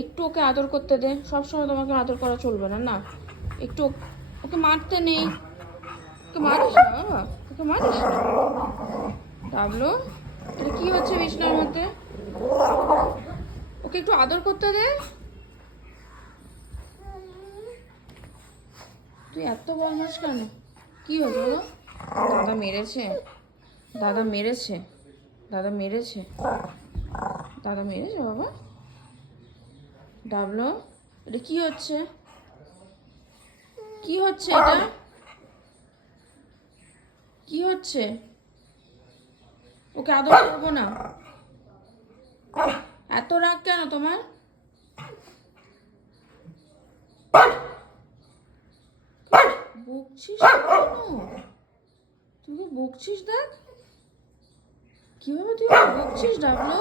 একটু ওকে আদর করতে দে, সবসময় তোমাকে আদর করা চলবে না, না একটু ওকে মারতে নেই, ওকে মারিস না বাবা, ওকে মারিস না। ডাবলু, এটা কি হচ্ছে বিছনার মধ্যে? ওকে একটু আদর করতে দে। তুই এত বদমাস কেন? কি হয়েছে বলো? দাদা মেরেছে, দাদা মেরেছে, দাদা মেরেছে, দাদা মেরেছে বাবা। ডাবলু, এটা কি হচ্ছে? কি হচ্ছে এটা? কি হচ্ছে? ওকে আদর করবো না? এত রাগ কেন তোমার? বকছিস কেন? তুই বকছিস, দেখ কিভাবে তুই বকছিস ডাবলু।